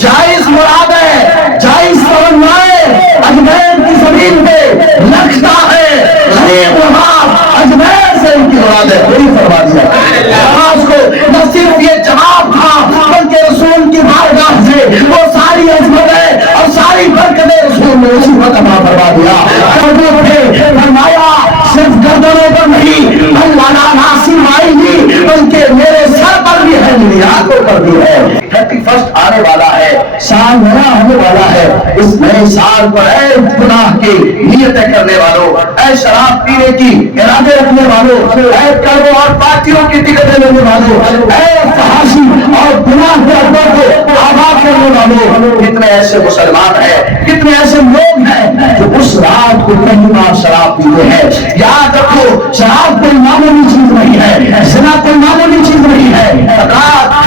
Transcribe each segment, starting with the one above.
جائز مراد ہے، جائز تمنائیں اجمیر کی زمین پہ لکھتا ہے، غریب نواز اجمیر سے ان کی مراد ہے، وہی فرما دیا۔ نواز کو نہ صرف یہ جواب تھا بلکہ رسول کی بارگاہ سے وہ ساری عظمتیں اور ساری برکتیں رسول نے اسی وقت عطا فرما دیا۔ فرمایا صرف گردنوں پر نہیں اللہ ناصر آئی نہیں بلکہ میرے سر پر بھی ہے، میری آنکھوں پر بھی ہے۔ 31 آنے والا ہے، سال نیا ہونے والا ہے، اس نئے سال پر اے گناہ کی نیتیں کرنے والوں، اے شراب پینے کی ارادے رکھنے والوں، اے کڑووں اور پارٹیوں کی ٹکٹیں لینے والوں، اے فحاشی اور گناہ کے اڈوں کو آباد کرنے والوں، کتنے ایسے مسلمان ہیں، کتنے ایسے لوگ ہیں جو اس رات کو پہلی بار شراب پیتے ہیں۔ یاد رکھو شراب کوئی معمولی چیز نہیں ہے، زنا کوئی معمولی چیز نہیں ہے،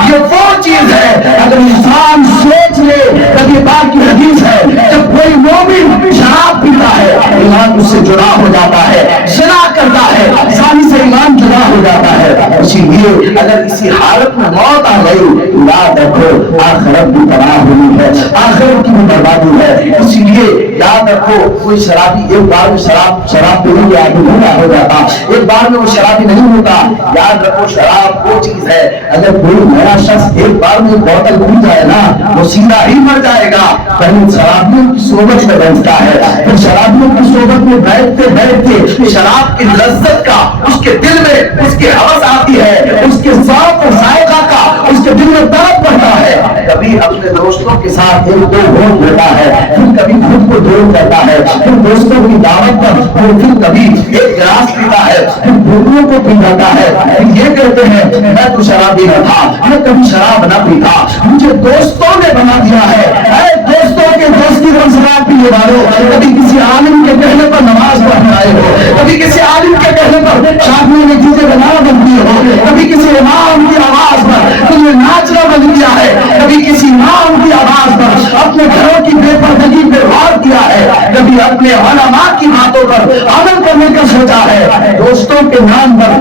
یہ وہ چیز ہے اگر انسان سوچ لے کبھی بات کی حدیث ہے جب کوئی مومن شراب پیتا ہے ایمان اس سے جدا ہو جاتا ہے، زنا کرتا ہے زانی سے ایمان جدا ہو جاتا ہے۔ اسی لیے اگر اسی حالت میں موت آ گئی یاد رکھو آخرت بھی تباہ ہوئی ہے، آخرت کی بھی بربادی ہے۔ اسی لیے یاد رکھو کوئی شرابی ایک بار میں شراب پینے کے عادی نہیں ہو جاتا، ایک بار میں وہ شرابی نہیں ہوتا۔ یاد رکھو شراب وہ چیز ہے اگر کوئی نیا شخص ایک بار میں بوتل پی جائے نا وہ سیدھا ہی مر جائے گا۔ پہلے شرابیوں کی صحبت میں بیٹھتا ہے، پھر شرابیوں کی صحبت میں بیٹھتے بیٹھتے شراب کی لذت کا اس کے دل میں اس کی ہوس آتی ہے، اس کے ذوق و ذائقہ کا اس کے دل میں طلب پڑتا ہے۔ کبھی اپنے دوستوں کے ساتھ ایک دو گھونٹ لیتا ہے، پھر کبھی خود کو دور کرتا ہے، پھر دوستوں کی دعوت پر پھر کبھی ایک گلاس پیتا ہے، پھر بھوکوں کو پی جاتا ہے۔ یہ کہتے ہیں میں تو شرابی نہ تھا، میں کبھی شراب نہ پیتا، مجھے دوستوں نے بنا دیا ہے۔ اے دوستوں کے دوستی پر شراب پینے والوں، کبھی کسی عالم کے کہنے پر نماز پڑھنے آئے ہو، کبھی کسی عالم کے کہنے پر شادی میں چیزیں بنانا بنتی ہو، کبھی کسی امام کی آواز پر تم نے ناچنا بن کیا ہے، کبھی کسی امام کی آواز پر اپنے گھروں کی بے پردگی پہ غور کیا ہے، کبھی اپنے علماء کی باتوں پر عمل کرنے کا سوچا ہے۔ دوستوں کے نام پر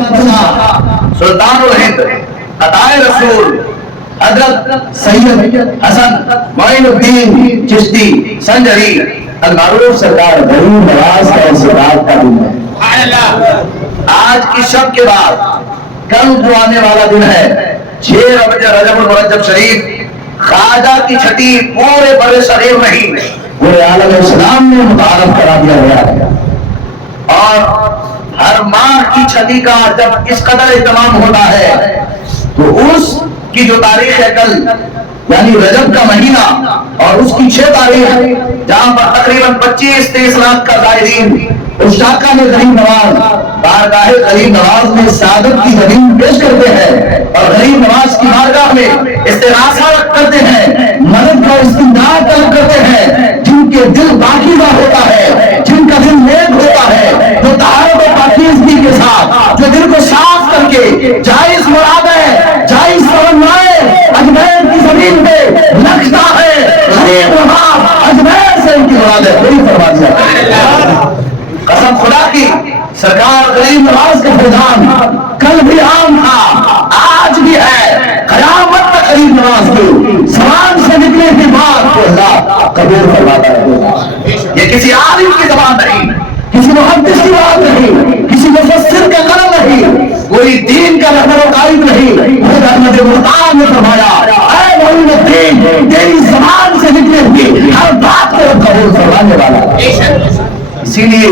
سلطان الہند عطائے رسول حضرت سید حسن معین الدین چشتی سنجری المعروف سرکار غریب نواز کا انصراف کا دن ہے۔ آج کی شب کے بعد کل جو آنے والا دن ہے 6 رجب المرجب شریف، خواجہ کی چھٹی پورے بر صغیر نہیں پورے عالم اسلام میں متعارف کرا دیا گیا ہے۔ اور ہر ماہ کی چھٹی کا جب اس قدر اہتمام ہوتا ہے تو اس کی جو تاریخ ہے کل یعنی رجب کا مہینہ اور اس کی 6 تاریخ جہاں پر تقریباً 25-30 لاکھ کا زائرین اشاقہ میں غریب نواز بارگاہ غریب نواز میں سعادت کی زمین پیش کرتے ہیں اور غریب نواز کی بارگاہ میں استغاثہ کرتے ہیں، مدد کا استمداد طلب کرتے ہیں۔ جن کے دل پاکیزہ ہوتا ہے، جن کا دل نیک ہوتا ہے، جو طہارت و پاکیزگی کے ساتھ جو دل کو صاف کر کے جائز مرادیں جائز تمنائیں اجمیر کی زمین پہ لکھتا ہے، غریب نواز اجمیر سے ان کی مراد ہے، وہی فرما دیا۔ قسم خدا کی سرکار غریب نواز کا فیضان کل بھی عام تھا، آج بھی ہے، قیامت تک غریب نواز کی زبان سے نکلے کی بات کو اللہ قبول فرماتا ہے۔ یہ کسی عالم کی زبان نہیں، کسی محدث کی بات نہیں، کسی مفسر کا قلم نہیں، کوئی دین کا رہبر و قائد نہیں، خود احمد مختار نے فرمایا اے معین الدین تیری زبان سے نکلے ہوئی ہر بات کو قبول فرمانے والا۔ اسی لیے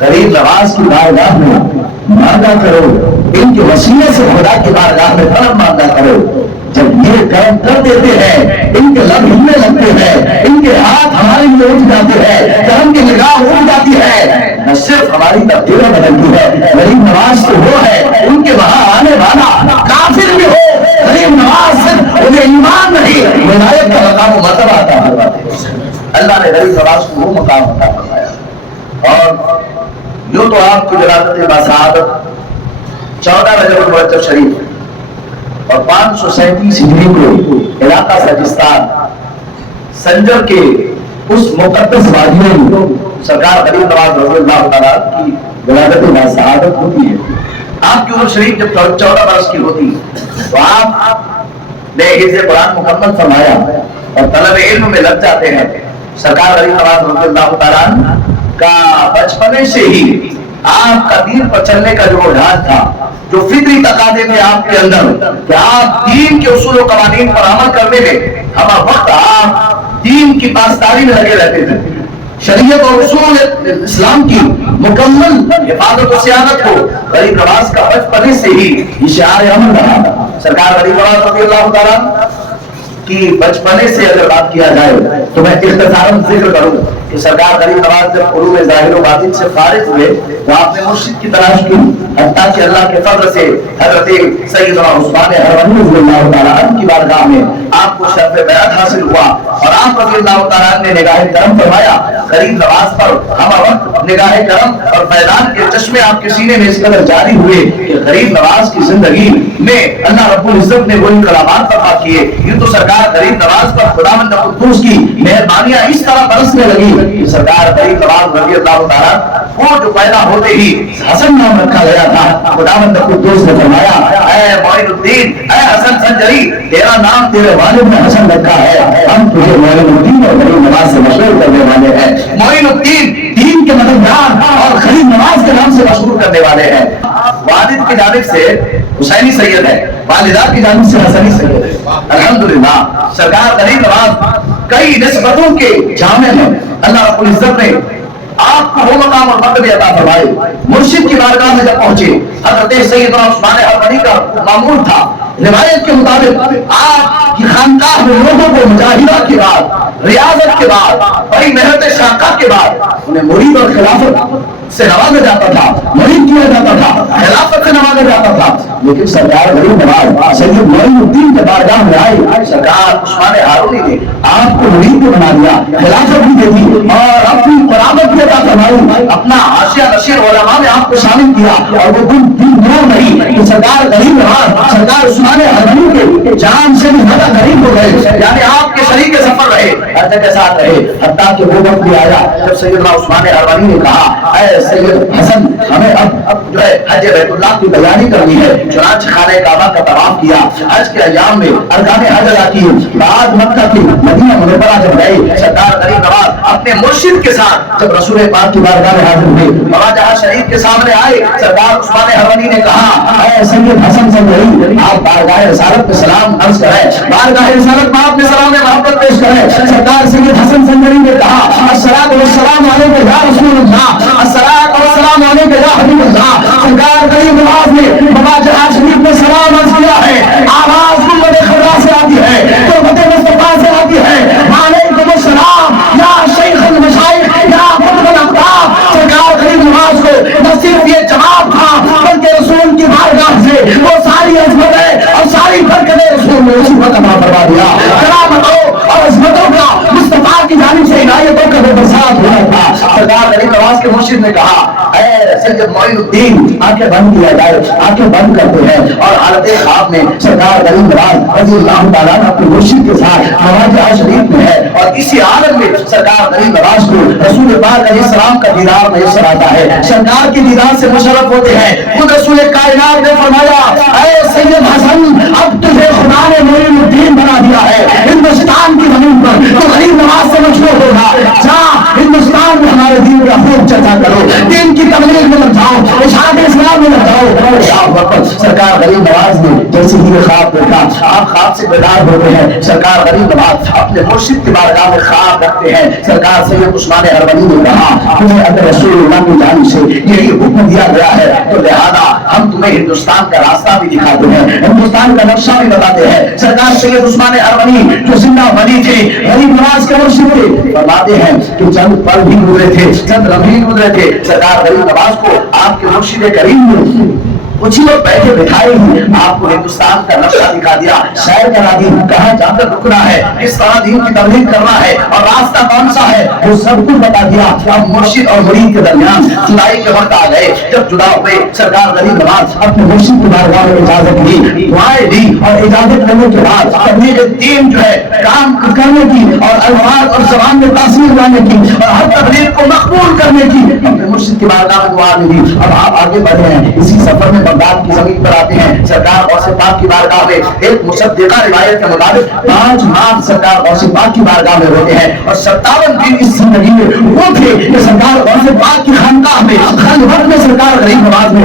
غریب نواز کی بارگاہ میں مانگا کرو، ان کے وسیلے سے خدا کی بارگاہ میں طلب مانگا کرو۔ جب یہ کرم کر دیتے ہیں ان کے لب ہلنے لگتے ہیں، ان کے ہاتھ ہمارے لیے اٹھ جاتے ہیں، کرم کی نگاہ اٹھ جاتی ہے، نہ صرف ہماری تقدیریں بدلتی ہے۔ غریب نواز تو وہ ہے ان کے وہاں آنے والا کافر بھی ہو، غریب نواز صرف انہیں ایمان نہیں ولایت کا مقام و مرتبہ عطا فرماتے ہیں۔ اللہ نے غریب نواز کو وہ مقام عطا فرمایا۔ اور یوں تو آپ کی ولادت باسعادت 14 رجب المرجب شریف اور 537 ہجری کو علاقہ سجستان سنجر کے اس مقدس وادی میں سرکار غریب نواز رضی اللہ تعالیٰ کی ولادت باسعادت ہوتی ہے۔ آپ کی عمر شریف جب 14 برس کی ہوتی تو آپ نے حفظ قرآن مکمل فرمایا اور طلب علم میں لگ جاتے ہیں. سرکار غریب نواز رضی اللہ تعالیٰ عنہ کا بچپنے سے ہی آپ کا دین پر چلنے کا جو ڈھال تھا, جو فطری تقاضے تھے آپ کے اندر کہ آپ دین کے اصول و قوانین پر عمل کرنے میں ہر وقت آپ دین کی پاسداری میں لگے رہتے تھے. شریعت اور اصول اسلام کی مکمل حفاظت و سیادت کو غریب نواز کا بچپنے سے ہی یہ شعار عمل رہا. سرکار غریب نواز رضی اللہ تعالیٰ کی بچپنے سے اگر بات کیا جائے تو میں اختصاراً ذکر کروں کہ سرکار غریب نواز جب علوم ظاہر و باطن سے فارغ ہوئے تو آپ نے مرشد کی تلاش کی, حتیٰ کہ اللہ کے فضل سے حضرت سیدنا عثمان حرونی رضی اللہ تعالیٰ عنہ کی بارگاہ میں آپ کو شرف بیعت حاصل ہوا اور آپ رضی اللہ تعالیٰ عنہ نے نگاہ کرم فرمایا. غریب نواز پر ہم وقت نگاہ کرم اور فیضان کے چشمے آپ کے سینے میں اس قدر جاری ہوئے کہ غریب نواز کی زندگی میں اللہ رب العزت نے وہ انقلابات برپا کیے. یہ تو سرکار غریب نواز پر خداوند قدوس کی مہربانیاں اس طرح برسنے لگی کہ سرکار غریب نواز رضی اللہ تعالیٰ وہ جو پیدا ہوتے ہی حسن نام رکھا گیا تھا. خداوند قدوس نے فرمایا اے معین الدین, اے حسن سنجری, تیرا نام تیرے والد نے حسن رکھا ہے, ہم تجھے معین الدین اور غریب نواز سے مشہور کرنے والے ہیں. معین الدین دین کے مددگار اور غریب نواز کے نام سے مشہور کرنے والے ہیں. والد کی جانب سے حسینی سید ہے, والدہ کی جانب سے حسنی سید ہے. الحمدللہ سرکار غریب نواز کئی نسبتوں کے جامع ہیں. اللہ رب العزت نے آپ کو وہ مقام اور مرتبہ عطا فرمائے. مرشد کی بارگاہ میں جب پہنچے, حضرت سیدنا عثمان حرونی کا معمول تھا روایت کے مطابق آپ کی خانقاہ میں لوگوں کو مجاہدہ کے بعد, ریاضت کے بعد, بڑی محنت شاقہ کے بعد انہیں مرید اور خلافت سے نوازا جاتا تھا, مرید کیا جاتا تھا, خلافت سے نوازا جاتا تھا. لیکن سرکار غریب نواز سید معین الدین کے بارگاہ میں آئے, سرکار عثمان ہارونی نے آپ کو مرید بھی بنا دیا, خلافت بھی دے دی اور اپنی قرابت بھی عطا فرمائی. اپنا حاشیہ نشیر علماء میں آپ کو شامل کیا اور وہ دن نور نہیں کہ سرکار غریب نواز سرکار عثمان ہارونی کے جان سے بھی زیادہ غریب ہو گئے, یعنی آپ کے شریک سفر رہے, حضرت کے ساتھ رہے. حتیٰ کہ وہ وقت بھی آیا جب سیدنا عثمان ہارونی نے کہا اے سید حسن ہمیں اب جو ہے حج بیت اللہ کی تیاری کرنی ہے. چنانچہ خانہ کعبہ کا طواف کیا, حج کے ایام میں ارکان حج ادا کیے. بعد مکہ کی مدینہ منورہ جب گئے, سرکار غریب نواز اپنے مرشد کے ساتھ جب رسول پاک کی بارگاہ میں حاضر ہوئے, مواجہہ شریف کے سامنے آئے, سرکار عثمان ہارونی نے کہا اے سید حسن سنجری آپ بارگاہ رسالت میں سلام عرض کریں, بارگاہ رسالت میں آپ نے سلام محبت پیش کریں. سرکار سید حسن سنجری نے کہا الصلاۃ والسلام علیک یا رسول اللہ, الصلاۃ والسلام علیک یا حبیب اللہ. سرکار غریب نواز نے مواجہہ شریف میں سلام عرض کیا ہے. آواز گنبد خضرا سے آتی ہے, تربت مصطفیٰ سے آتی ہے, وعلیکم السلام یا شیخ المشائخ یا قطب الاقطاب. سرکار غریب نواز کو نہ صرف یہ جواب تھا بلکہ رسول کی بارگاہ سے وہ ساری عظمتیں اور ساری برکتیں رسول نے اسی وقت عطا فرما دیا. کرامتوں اور عظمتوں کا مصطفیٰ کی جانب سے عنایتوں کا برسات ہوا تھا. سرکار غریب نواز کے مرشد نے کہا اے سید معین الدین آنکھیں بند کیا جائے. آنکھیں بند کرتے ہیں اور حالت خواب میں سرکار غریب نواز رضی اللہ تعالیٰ اپنے مرشد کے ساتھ مواجہہ شریف میں ہے اور اسی عالم میں سرکار غریب نواز کو رسول پاک علیہ السلام کا دیدار میسر آتا ہے. سرکار کے دیدار سے مشرف ہوتے ہیں. خود رسول کائنات نے فرمایا اے سید حسن اب تجھے خدا نے معین الدین بنا دیا ہے. ہندوستان کی زمین پر تو غریب نواز سے مشہور ہوگا. جا ہندوستان میں ہمارے دین کا خوب چرچا کرو, دین کی تبلیغ میں لگ جاؤ, اشاعت اسلام میں لگ جاؤ. سرکار غریب نواز نے جیسے ہی خواب دیکھا, آپ خواب سے بیدار ہوتے ہیں. سرکار غریب نواز اپنے مرشد کی بارگاہ میں خواب رکھتے ہیں. سرکار سید عثمان حرونی نے کہا تمہیں اگر رسول اللہ کی جانب سے یہی حکم دیا گیا ہے تو لہذا ہم تمہیں ہندوستان کا راستہ بھی دکھاتے ہیں, ہندوستان کا نقشہ بھی بتاتے ہیں. سرکار سید عثمان حرونی جو زندہ ولی تھے, غریب نواز کے مرشد تھے, فرماتے ہیں کہ چند پل بھی گزرے تھے, چند لمحے گزرے تھے. سرکار غریب نواز کو آپ کے مرشد کریم نے کچھ لوگ بیٹھے بٹھائے ہی آپ کو ہندوستان کا نقشہ دکھا دیا, شہر کرا دی, کہاں جا کر رکنا ہے, کس طرح دین کی تبلیغ کرنا ہے اور راستہ کون سا ہے, وہ سب کچھ بتا دیا. اب مرشد اور مرید کے درمیان جدائی کے وقت آ گئے. جب جدا ہوئے سرکار غریب نواز اپنے مرشد کی بارگاہ میں اجازت لی, دعائیں دی اور اجازت لینے کے بعد تبلیغ دین جو ہے کام کرنے کی اور الفاظ اور زبان میں تاثیر لانے کی اور ہر تبلیغ کو مقبول کرنے کی اپنے مرشد کی بارگاہ میں دعا دی. اب آپ آگے بڑھے ہیں, اسی سفر میں بغداد کی زمین پر آتے ہیں سرکار غوث پاک کی بارگاہ میں ایک مصدقہ روایت کے مطابق 5 ماہ سرکار غوث پاک کی بارگاہ میں ہوتے ہیں اور 57 دن اس زندگی میں وہ تھے کہ سرکار غوث پاک کی خانقاہ میں خلوت میں سرکار غریب نواز نے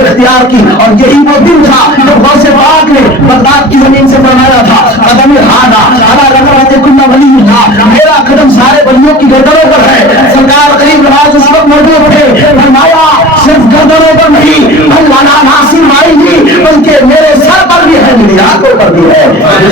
اختیار کی اور یہی وہ دن تھا جب غوث پاک نے بغداد کی زمین سے فرمایا تھا قدم ہانا انا رکعت کل ولی اللہ میرا قدم سارے ولیوں کی گردنوں پر ہے سرکار غریب نواز اس وقت موجود تھے فرمایا صرف گردنوں پر نہیں مولانا ناصر مائی نہیں بلکہ میرے سر پر بھی ہے میری آنکھوں پر بھی ہے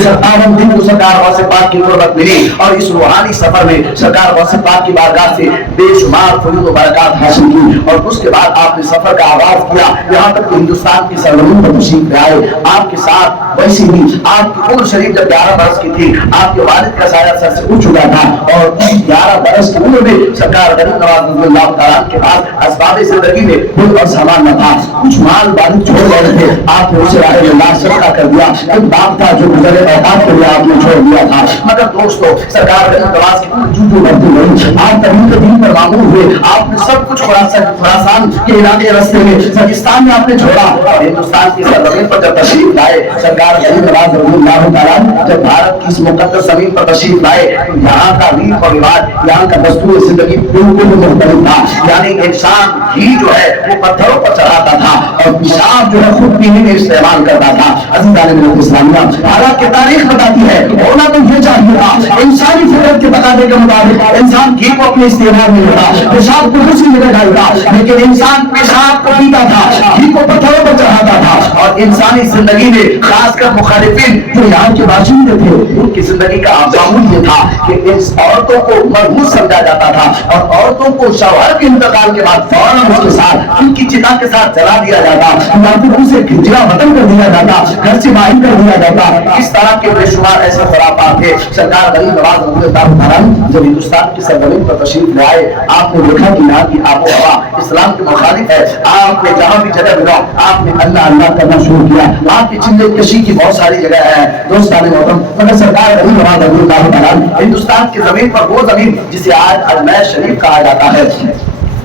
57 دن کو سرکار غوث پاک کی قربت ملی اور اس روحانی سفر میں سرکار غوث پاک کی بارگاہ سے بے شمار فیوض و برکات حاصل کی اور اس کے بعد آپ نے سفر کا آغاز کیا یہاں تک کہ ہندوستان کی سرزمین پر تشریف لے آئے آپ کے ساتھ ویسی ہی آپ کی عمر شریف جب 11 برس کی تھی آپ کے والد کا سایہ سر سے اٹھ چکا تھا اور 11 برس کی عمر میں سرکار غریب نواز رضی اللہ تعالیٰ کے پاس اسباب زندگی میں کوئی اور سامان نہ تھا کچھ مال والد چھوڑ گئے تھے آپ نے اسے راہ اللہ صدقہ کر دیا ایک باپ تھا جو گزرے اوقات کے لیے آپ نے چھوڑ دیا تھا مگر دوستو سرکار غریب نواز کی جو بڑھتی گئی آپ تبلیغ دین پر معمول ہوئے آپ نے سب کچھ خراسان کے علاقے راستے میں سجستان میں آپ نے چھوڑا اور ہندوستان کی سرزمین پر جب تشریف لائے سرکار غریب نواز رضی اللہ تعالیٰ جب بھارت کی اس مقدس زمین پر تشریف لائے تو یہاں کا ریت اور رواج یہاں کا دستور زندگی بالکل مختلف تھا یعنی انسان ہی جو ہے وہ پتھروں پر چڑھاتا تھا اور پیشاب جو ہے خود پینے میں استعمال کرتا تھا عزیزان ملت اسلامیہ حالانکہ تاریخ بتاتی ہے ہونا تو یہ چاہیے تھا انسانی فطرت کے تقاضے کے مطابق انسان گھی کو اپنے استعمال میں لیتا پیشاب کو دوسری جگہ ڈالتا لیکن انسان پیشاب کو پیتا تھا گھی کو پتھروں پر چڑھاتا تھا اور انسانی زندگی میں خاص کر مخالفین جو یہاں کے باشندے تھے ان کی زندگی کا معمول یہ تھا کہ اس عورتوں کو مرغوب سمجھا جاتا تھا اور عورتوں کو شوہر کے انتقال کے بعد فوراً اس کے ساتھ ان کی چتا کے ساتھ جلا دیا جاتا یا پھر اسے جلا وطن کر دیا جاتا گھر سے باہر کر دیا جاتا اس طرح کے بے شمار ایسے خرافات تھے سرکار غریب نواز رضی اللہ تعالیٰ جب ہندوستان کی سرزمین پر تشریف لے آئے آپ نے دیکھا کہ یہاں کی آب و ہوا اسلام کے مخالف ہے آپ نے جہاں بھی جگہ ملا آپ نے اللہ اللہ کرنا شروع کیا آپ کی چندے کشی کی بہت ساری جگہ ہے دوستان محترم مگر سرکار غریب نواز رضی اللہ تعالیٰ ہندوستان کی زمین پر وہ زمین جسے آج اجمیر شریف کہا جاتا ہے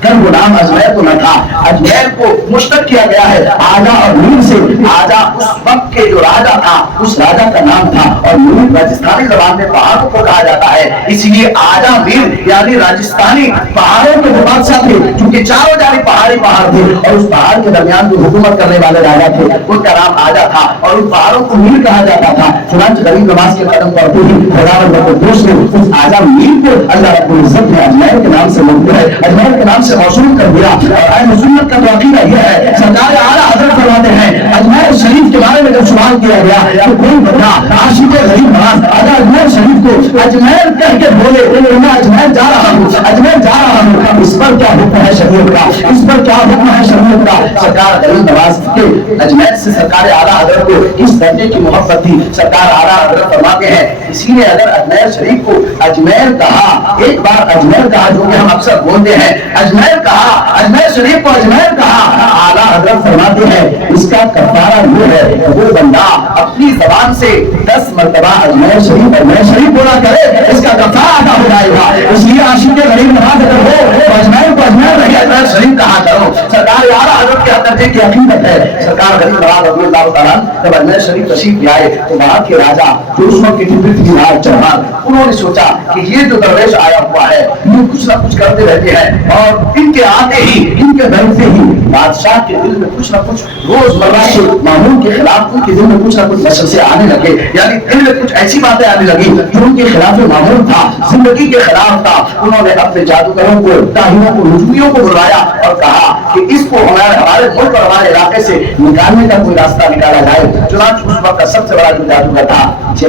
وہ نام اجمیر تو نہ تھا اجمیر کو مشتق کیا گیا ہے آجا اور میر سے آجا اس وقت کے جو راجا تھا اس راجا کا نام تھا اور میر راجستھانی زبان میں پہاڑوں کو کہا جاتا ہے اسی لیے آجا میر یعنی راجستھانی پہاڑوں کے جو بادشاہ تھے چونکہ چاروں جانب پہاڑی پہاڑ تھے اور اس پہاڑ کے درمیان جو حکومت کرنے والے راجا تھے ان کا نام آجا تھا اور ان پہاڑوں کو میر کہا جاتا تھا چنانچہ غریب نواز کے قدم پڑتے ہی خداوند القدوس نے اس آجا میر کو اللہ رب العزت نے اجمیر کے نام سے منقول ہے اجمیر کے نام سے موصول کر دیا اور اہل سنت کا تو عقیدہ یہ ہے سرکار اعلیٰ حضرت فرماتے ہیں اجمیر شریف کے بارے میں جب سوال کیا گیا تو کوئی بندہ عاشق غریب نواز اگر اجمیر شریف کو اجمیر کہہ کے بولے تو میں اجمیر جا رہا ہوں اجمیر جا رہا ہوں اس پر کیا حکم ہے شریعت کا اس پر کیا حکم ہے شریعت کا سرکار غریب نواز کے اجمیر سے سرکار اعلیٰ حضرت کو اس درجے کی محبت تھی سرکار اعلیٰ حضرت فرماتے ہیں اسی لیے اگر اجمیر شریف کو اجمیر کہا ایک بار اجمیر کہا جو کہ ہم اکثر بولتے ہیں اجمیر کہا اجمیر شریف کو اجمیر کہا اعلیٰ حضرت فرماتے ہیں اس کا کفارہ یہ ہے وہ بندہ اپنی زبان سے 10 مرتبہ اجمیر شریف بولا کرے اس کا کفارہ ادا ہو جائے گا اس لیے عاشق غریب نواز اگر ہو تو اجمیر کو اجمیر نہیں اجمیر شریف کہا کرو سرکار اعلیٰ حضرت کے درجے کی عقیدت ہے سرکار غریب نواز رضی اللہ تعالیٰ جب اجمیر شریف تشریف لے آئے تو وہاں کے راجا جو اس وقت کی پرتھوی چوہان انہوں نے سوچا کہ یہ جو درویش آیا ہوا ہے یہ کچھ نہ کچھ کرتے رہتے ہیں اور ان کے آتے ہی ان کے دل سے ہی بادشاہ کے دل میں کچھ نہ کچھ روزمرہ کے معمول کے خلاف ان کے دل میں کچھ نہ کچھ وسوسے آنے لگے یعنی دل میں کچھ ایسی باتیں آنے لگی جو ان کے خلاف معمول تھا زندگی کے خلاف تھا انہوں نے اپنے جادوگروں کو کاہنوں کو نجومیوں کو بلایا اور کہا کہ اس کو ہمارے ملک اور ہمارے علاقے سے نکالنے کا کوئی راستہ نکالا جائے چنانچہ اس وقت کا سب سے بڑا جو جادوگر تھا اجے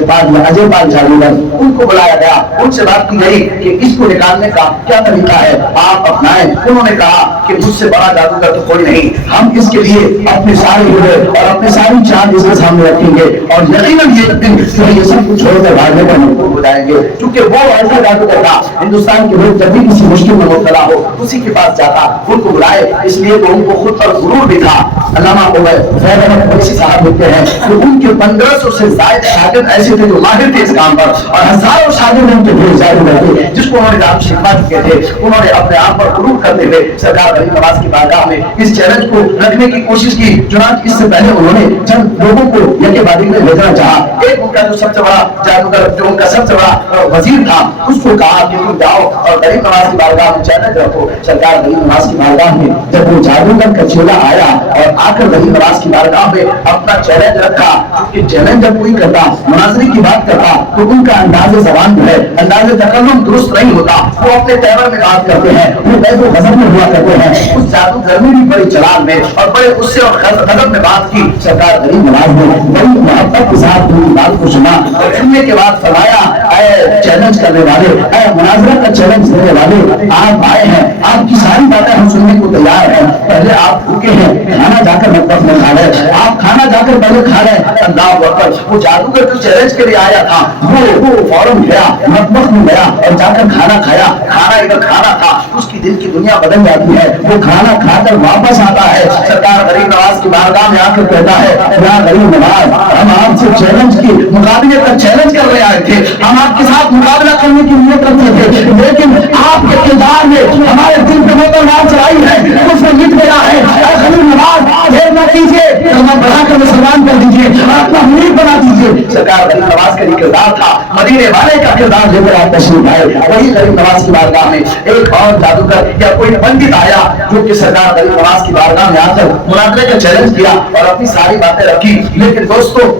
پال جادوگر ان کو بلایا گیا ان سے بات کی گئی کہ اس کو نکالنے کا کیا طریقہ ہے آپ اپنائیں انہوں نے کہا کہ مجھ سے بڑا جادوگر تو کوئی نہیں ہم اس کے لیے اپنے سارے ہیرے اور اپنے ساری چاند اس کے سامنے رکھیں گے اور یقیناً یہ دن یہ سب کچھ چھوڑ کر بھاگنے پر مجبور ہو جائیں گے کیونکہ وہ ایسا جادوگر تھا ہندوستان کے لوگ جب بھی کسی مشکل میں مبتلا ہو اسی کے پاس جاتا ان کو بلائے اس لیے تو ان کو خود پر غرور بھی تھا علامہ فیض احمد اویسی صاحب لکھتے ہیں کہ ان کے 1500 سے زائد شاگرد ایسے تھے جو ماہر تھے اس کام پر، اور ہزاروں شاگرد ان کے تھے ظاہر ہوئے جس کو انہوں نے دار الشفا کیے تھے. انہوں نے اپنے آپ پر غرور کرتے ہوئے سرکار غریب نواز کی بارگاہ میں اس چیلنج کو رکھنے کی کوشش کی. چنانچہ اس سے پہلے انہوں نے چند لوگوں کو یکے بعد میں بھیجنا چاہا. ایک ان کا جو سب سے بڑا جادوگر، جو ان کا سب سے بڑا وزیر تھا، اس کو کہا کہ تم جاؤ اور غریب نواز کی بارگاہ میں چیلنج رکھو. سرکار غریب نواز کی بارگاہ میں جب وہ جادوگر کا چیلا آیا اور آ کر غریب نواز کی بارگاہ میں اپنا چیلنج رکھا، کہ چیلنج جب کوئی کرتا، مناظرے کی بات کرتا، تو ان کا انداز زبان جو ہے، انداز تکلم درست نہیں ہوتا. وہ اپنے تیور میں بات کرتے ہیں، وہ بیت و غضب میں ہوا کرتے ہیں. اس جادوگر نے بھی بڑے جلال میں اور بڑے غصے اور غضب میں بات کی. سرکار غریب نواز نے بڑی محبت کے ساتھ ان کی بات کو سنا اور سننے کے بعد فرمایا، اے چیلنج کرنے والے، اے مناظرہ کا چیلنج دینے والے، آپ آئے ہیں، آپ کی ساری باتیں ہم سننے کو تیار ہیں. پہلے آپ بھوکے ہیں، کھانا جا کر مطبخ میں کھا لیں. آپ کھانا جا کر پہلے کھا لیں. اللہ اکبر. وہ جادوگر جو چیلنج کے لیے آیا تھا وہ فوراً گیا مطبخ میں گیا اور جا کر کھانا کھایا. کھانا ادھر کھانا تھا، اس کی دل کی دنیا بدل جاتی ہے. وہ کھانا کھا کر واپس آتا ہے. سرکار غریب نواز کی بارگاہ میں آ کر کہتا ہے، یا غریب نواز، ہم آپ سے چیلنج کی مقابلے کا چیلنج کر رہے آئے تھے، ہم آپ کے ساتھ مقابلہ کرنے کی نیت رکھتے تھے، لیکن آپ کے کردار نے ہمارے دل پہ موتر چڑھائی ہے، اس میں مٹ گیا ہے. غریب نواز دیر نہ کیجیے، کلمہ پڑھا کر مسلمان کر دیجیے اور اپنا منیر بنا دیجیے. سرکار غریب نواز کا یہ کردار تھا، مدینے والے کا کردار لے کر آپ تشریف آئے. وہی غریب نواز کی بارگاہ میں ایک اور جادوگر یا کوئی پنڈت آیا جو کہ سرکار غریب نواز کی بارگاہ میں آ کر مناظرے کا چیلنج کیا اور اپنی ساری باتیں رکھی. لیکن دوستو،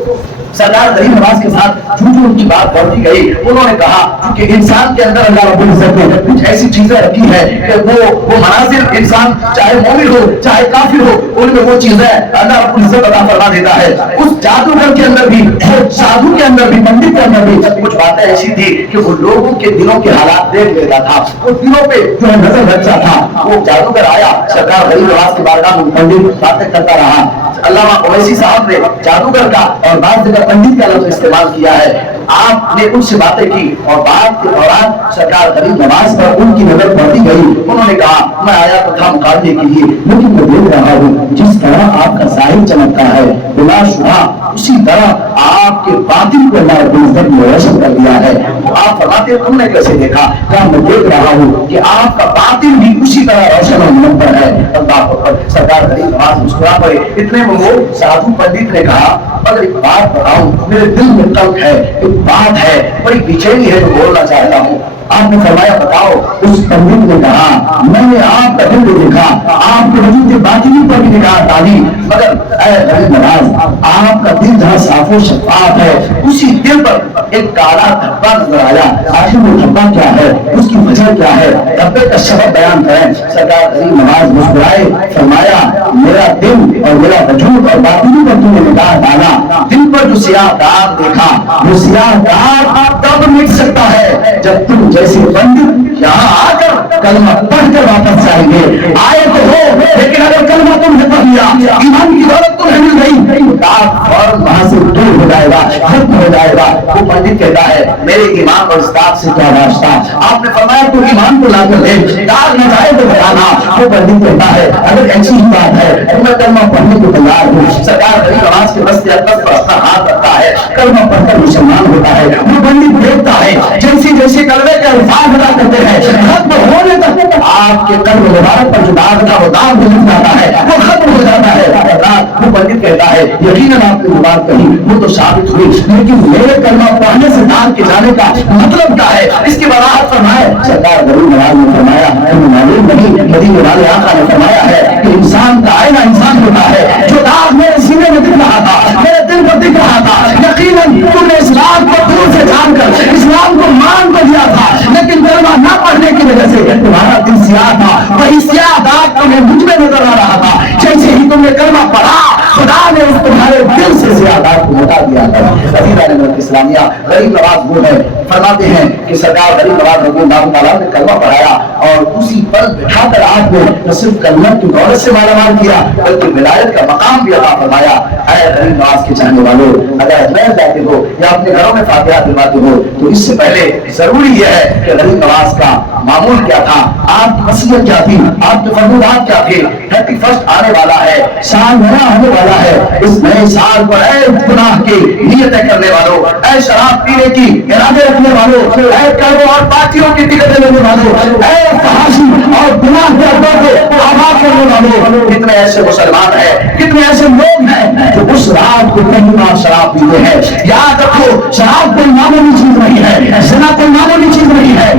سرکار غریب نواز کے ساتھ جو ان کی بات بڑھتی گئی. انہوں نے کہا کہ انسان کے اندر اللہ رب العزت نے کچھ ایسی چیزیں رکھی ہیں کہ وہ مناظر انسان چاہے مومن ہو چاہے کافر ہو، ان میں وہ چیزیں اللہ رب العزت عطا فرما دیتا ہے. اس جادوگر کے اندر بھی، سادھو کے اندر بھی، پنڈت کے اندر بھی کچھ باتیں ایسی تھی کہ وہ لوگوں کے دلوں کے حالات دیکھ لیتا تھا، وہ دلوں پہ جو ہے نظر رکھتا تھا. وہ جادوگر آیا، سرکار غریب نواز کی بارگاہ میں پنڈت باتیں کرتا رہا. علامہ اویسی صاحب نے جادوگر کا اور بعض جگہ پنڈت کا لفظ استعمال کیا ہے. آپ نے ان سے باتیں کی اور بات کے دوران سرکار غریب نواز پر ان کی نظر پڑتی گئی. انہوں نے کہا، میں آیا تو تھا مقابلے کے لیے، لیکن میں دیکھ رہا ہوں جس طرح آپ کا ظاہر چمکتا ہے، بلا شبہ اسی طرح آپ کے باطن کو اللہ رب العزت نے روشن کر دیا ہے. آپ فرماتے ہیں، تم نے کیسے دیکھا؟ کہا، میں دیکھ رہا ہوں کہ آپ کا باطن بھی اسی طرح روشن اور منور ہے. اللہ اکبر. سرکار غریب نواز مسکرا پڑے. اتنے میں وہ سادھو پنڈت نے کہا، اگر ایک بات بتاؤں، میرے دل میں تلخ ہے، ایک بات ہے، بڑی بے چینی ہے، تو بولنا چاہتا ہوں. آپ نے فرمایا، بتاؤ. اس پنڈت نے کہا، میں نے آپ کا دل دیکھا، آپ کے وجود باطنی پر بھی نگاہ ڈالی، مگر اے غریب نواز، آپ کا دل جہاں صاف و شفاف ہے، اسی دل پر ایک کالا دھبا نظر آیا. آخر وہ دھبا کیا ہے؟ اس کی وجہ کیا ہے؟ دھبے کا سبب بیان کریں. سرکار غریب نواز مسکرائے، فرمایا، میرا دل اور میرا وجود اور باطنی پر تم نے نگاہ ڈالا، دل پر جو سیاہ داغ دیکھا، وہ سیاہ داغ تب مٹ سکتا ہے جب تم جیسے پنڈت یہاں آ کر کلمہ پڑھ کر واپس جائیں گے. آئے تو ہو، لیکن اگر کلمہ تم نے پڑھ لیا، ایمان کی دولت تمہیں مل گئی، داغ فوراً وہاں سے دور ہو جائے گا، ختم ہو جائے گا. وہ پنڈت کہتا ہے، میرے ایمان اور اس داغ سے کیا واسطہ؟ آپ نے فرمایا، تو ایمان کو لا کر دے، داغ نہ جائے تو بتانا. وہ پنڈت کہتا ہے، اگر ایسی ہی بات ہے تو میں کلمہ پڑھنے کو تیار ہوں. سرکار غریب نواز کے رستے اقدس پر اپنا ہاتھ رکھتا ہے، کلمہ پڑھ کر مسلمان ہوتا ہے. وہ پنڈت دیکھتا ہے جیسے جیسے کلمے کے الفاظ ادا کرتے ہیں، ختم ہونے تک آپ کے قلب مبارک پر جو داغ تھا وہ داغ مل جاتا ہے، وہ ختم ہو جاتا ہے. وہ پنڈت کہتا ہے، یقیناً آپ نے بات کہی وہ تو ثابت ہوئی، لیکن میرے کلمہ پڑھنے سے داغ کے جانے کا مطلب کیا ہے؟ اس کی وضاحت فرمائے. سرکار غریب نواز نے فرمایا، معلوم نہیں، مدینے والے آقا نے فرمایا ہے کہ انسان کا آئینہ انسان ہوتا ہے. جو داغ میرے سینے میں دکھ رہا تھا، میرے دل پر دکھ رہا تھا، یقیناً تم نے اسلام کو دور سے جان کر اسلام کو مان کر دیا تھا، لیکن کلمہ نہ پڑھنے کی وجہ سے تمہارا دل سیاہ تھا. وہی سیاہ داغ تمہیں مجھ میں نظر آ رہا تھا. جیسے ہی تم نے کلمہ پڑھا، خدا نے اس تمہارے دل سے سیاہ داغ کو ہٹا دیا تھا. عزیزان اسلامیہ، غریب نواز وہ ہے فرماتے ہیں کہ سرکار غریب نواز رضی اللہ تعالیٰ نے کلمہ پڑھایا اور اسی پر بٹھا کر آپ نے نہ صرف کلمہ کی دولت سے مالا مال کیا بلکہ ولایت کا مقام بھی عطا فرمایا۔ اے غریب نواز کے چاہنے والوں، اگر اجمیر جاتے ہو یا اپنے گھروں میں فاتحہ دلواتے ہو تو اس سے پہلے ضروری یہ ہے کہ غریب نواز کا معمول کیا تھا، آپ کی وصیت کیا تھی، آپ کے فرمودات کیا تھے۔ 31 آنے والا ہے، سال نیا ہونے والا ہے، اس نئے سال پر اے گناہ کی نیتیں کرنے والوں، اے شراب پینے کی ارادے رکھنے والوں، اے کروں اور پارٹیوں کی ٹکٹیں لینے والوں، اے فحاشی اور گناہ کے اڈوں کو آباد کرنے والوں، کتنے ایسے مسلمان ہیں، کتنے ایسے لوگ ہیں جو اس رات کو کہیں بار شراب پیتے ہیں۔ یاد رکھو، شراب کوئی معمولی چیز نہیں ہے، زنا کوئی معمولی چیز نہیں ہے،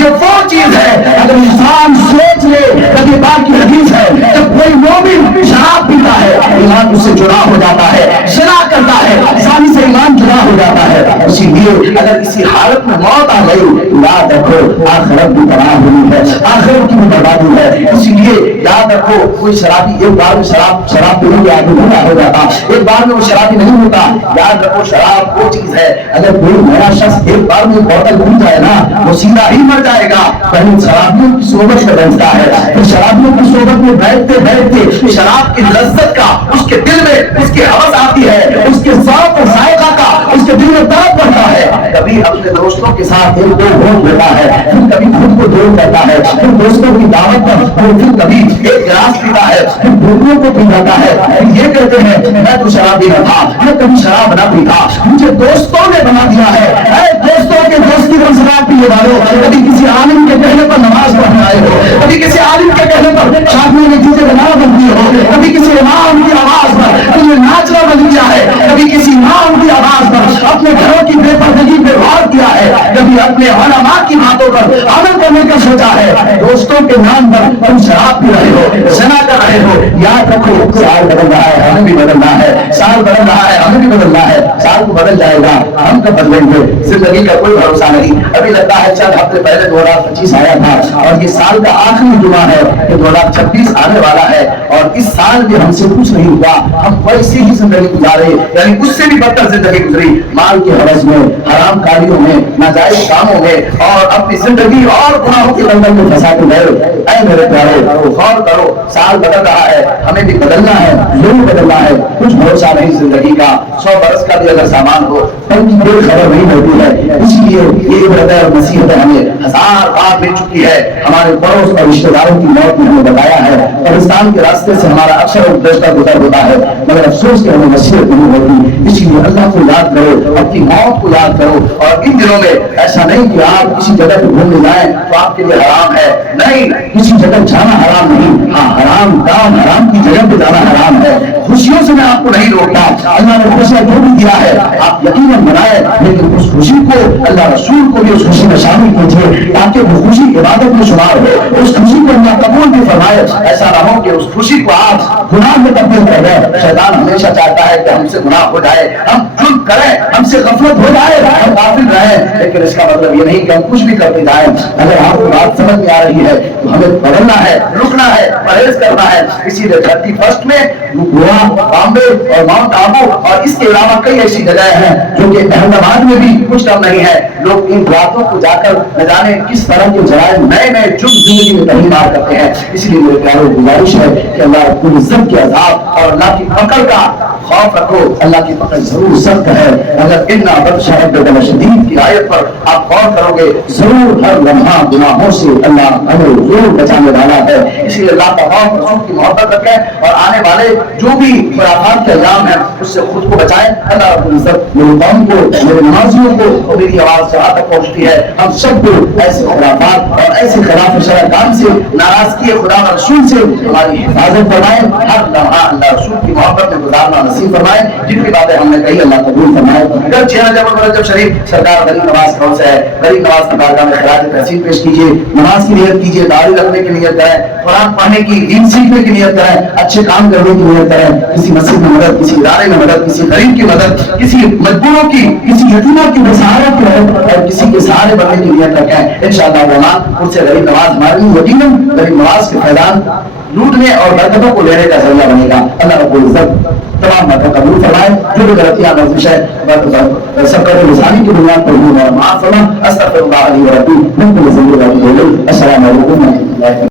یہ وہ چیز ہے اگر انسان سوچ لے، کبھی بات کی حدیث ہے جب کوئی مومن شراب پیتا ہے ایمان اس سے جدا ہو جاتا ہے، زنا کرتا ہے انسانی سے ایمان جدا ہو جاتا ہے۔ اسی لیے اگر کسی حالت میں موت آ گئی یاد رکھو آخرت بھی تباہ ہوئی ہے، آخرت کی بھی بربادی ہے۔ اسی لیے یاد رکھو کوئی شرابی ایک بار میں شراب پینے کے آدمی بوڑھا ہو جاتا، ایک بار میں وہ شرابی نہیں ہوتا۔ یاد رکھو شراب وہ چیز ہے اگر کوئی نیا شخص ایک بار میں بوتل پی جائے نا وہ سیدھا ہی مر جائے گا۔ پہلے شرابیوں کی صحبت میں بیٹھتا ہے، پھر شرابیوں کی صحبت میں بیٹھتے بیٹھتے شراب کی لذت کا اس کے دل میں اس کی حوث آتی ہے، اس کے ذوق اور ذائقہ کا اس کے دل میں طلب بڑھتا ہے۔ کبھی اپنے دوستوں کے ساتھ ایک دو گھونٹ لیتا ہے، پھر کبھی خود کو دور کرتا ہے، پھر دوستوں کی دعوت پر پھر کبھی ایک گلاس پیتا ہے، پھر بھوکوں کو پی جاتا ہے۔ یہ کہتے ہیں میں تو شرابی نہ تھا، میں کبھی شراب نہ پیتا، مجھے دوستوں نے بنا دیا ہے۔ اے دوستوں کے دوستی کو شراب پینے والوں، کبھی کسی عالم کے کہنے پر نماز پڑھنے آئے ہو، کبھی کسی عالم کے کہنے پر شادی میں چیزیں بنا بنتی ہو، کبھی کسی امام کی آواز پر تمہیں ناچنا بن گیا ہے، کبھی کسی امام کی آواز پر اپنے گھروں کی بے پردگی پہ غور کیا ہے، کبھی اپنے علماء کی باتوں پر عمل کرنے کا سوچا ہے۔ دوستوں کے نام پر تم شراب پی رہے ہو، زنا کر رہے ہو۔ یاد رکھو سال بدل رہا ہے، ہمیں بھی بدلنا ہے، سال بدل رہا ہے، ہمیں بھی بدلنا ہے۔ سال کو بدل جائے گا، ہم کب بدلیں گے زندگی کا کوئی بھروسہ نہیں۔ ابھی لگتا ہے چند ہفتے پہلے 2025 آیا تھا اور یہ سال کا آخری جمعہ ہے کہ 2026 آنے والا ہے اور اس سال بھی ہم سے کچھ نہیں ہوا، ہم ویسے ہی زندگی گزارے، یعنی اس سے بھی بدتر زندگی گزری، مال کے حوث میں، حرام کاریوں میں، ناجائز کاموں میں اور اپنی زندگی اور گناہوں کے بندر میں پھنسا کے گئے۔ اے میرے پیارے غور کرو، سال بدل رہا ہے، ہمیں بھی بدلنا ہے، ضرور بدلنا ہے، کچھ بھروسہ نہیں زندگی کا۔ 100 برس کا بھی اگر سامان ہو ان کی کوئی خبر نہیں ہوتی ہے۔ اس لیے یہ عبرت اور نصیحت ہمیں 1000 بار مل چکی ہے۔ ہمارے پڑوس اور رشتے داروں کی موت نے ہمیں بتایا ہے، قبرستان کے راستے سے ہمارا اکثر گزشتہ گزر ہوتا ہے مگر افسوس کہ ہمیں نصیحت نہیں ہوتی۔ اس لیے اللہ کو یاد کرو، اپنی موت کو یاد کرو، اور ان دنوں میں ایسا نہیں کہ آپ کسی جگہ پہ گھومنے جائیں تو آپ کے لیے حرام ہے، نہیں، کسی جگہ جانا حرام نہیں، ہاں حرام کام، حرام کی جگہ پہ جانا حرام ہے۔ خوشیوں سے میں آپ کو نہیں روکتا، اللہ نے خوشیاں جو بھی دیا ہے آپ یقیناً منائیں، لیکن اس خوشی کو اللہ رسول کو بھی اس خوشی میں شامل کیجیے تاکہ وہ خوشی عبادت میں شمار ہو، اس خوشی کو اللہ قبول بھی فرمائے۔ ایسا نہ ہو کہ اس خوشی کو آپ گناہ میں تبدیل کر دیں۔ شیطان ہمیشہ چاہتا ہے کہ ہم سے گناہ ہو جائے، ہم جرم کریں، ہم سے غفلت ہو جائے، ہم غافل رہیں، لیکن اس کا مطلب یہ نہیں کہ ہم کچھ بھی کرتے جائیں۔ اگر آپ کو بات سمجھ میں آ رہی ہے تو ہمیں بدلنا ہے، رکنا ہے، پرہیز کرنا ہے۔ اسی لیے 31 میں گوا، بامبے اور ماؤنٹ آبو اور اس کے علاوہ کئی ایسی جگہیں ہیں جو کہ احمد آباد میں بھی کچھ کم نہیں ہے۔ لوگ ان راتوں کو جا کر نہ جانے کس طرح کے جرائم نئے نئے جرم زندگی میں پہلی بار کرتے ہیں۔ اس لیے میرے پیاروں گزارش ہے کہ اللہ رب العزت کے عذاب اور اللہ کی پکڑ کا خوف رکھو۔ اللہ کی پکڑ ضرور سخت ہے، اگر ان بطش ربک شدید کی آیت پر آپ غور کرو گے ضرور ہر لمحہ گناہوں سے اللہ ہمیں ضرور بچانے والا ہے۔ اس لیے اللہ کا خوف، رسول کی محبت رکھیں اور آنے والے جو بھی خرافات کے ایام ہیں اس سے خود کو بچائیں۔ اللہ رب العزت میرے قوم کو، میرے نمازیوں کو، میری آواز جہاں تک پہنچتی ہے ہم سب کو ایسے خرافات اور ایسے خلاف شرع کام سے، ناراضگی خدا و رسول سے ہماری حفاظت فرمائیں۔ ہر لمحہ اللہ رسول کی محبت میں گزارنا نصیب فرمائے۔ جتنی باتیں ہم نے کہی اللہ قبول فرمائے۔ اگر 6 رجب شریف سرکار غریب نواز کون سے ہے، غریب نواز کی بارگاہ میں خراج تحسین پیش کیجیے، نماز کی نیت کیجیے، داڑھی رکھنے کی نیت کریں، قرآن پڑھنے کی، دین سیکھنے کی نیت کریں، اچھے کام کرنے کی نیت کریں، کسی مسجد میں مدد، کسی ادارے میں مدد، کسی غریب کی مدد، کسی مجبوروں کی، کسی یتیموں کی بسارت کی مدد اور کسی کے سہارے بننے کی نیت رکھیں۔ انشاءاللہ الرحمن ان سے غریب نواز ہمارے لیے یقیناً غریب نواز کے فیضان لوٹنے اور برکتوں کو لینے کا ذریعہ بنے گا۔ اللہ رب العزت تمام باتوں قبول فرمائے، جو بھی غلطیاں نازش ہے سبقت لسانی کی بنیاد پر بھی معاف فرما. استغفر اللہ علی و ربی من کل ذنب و اتوب الیہ. السلام علیکم و رحمۃ اللہ.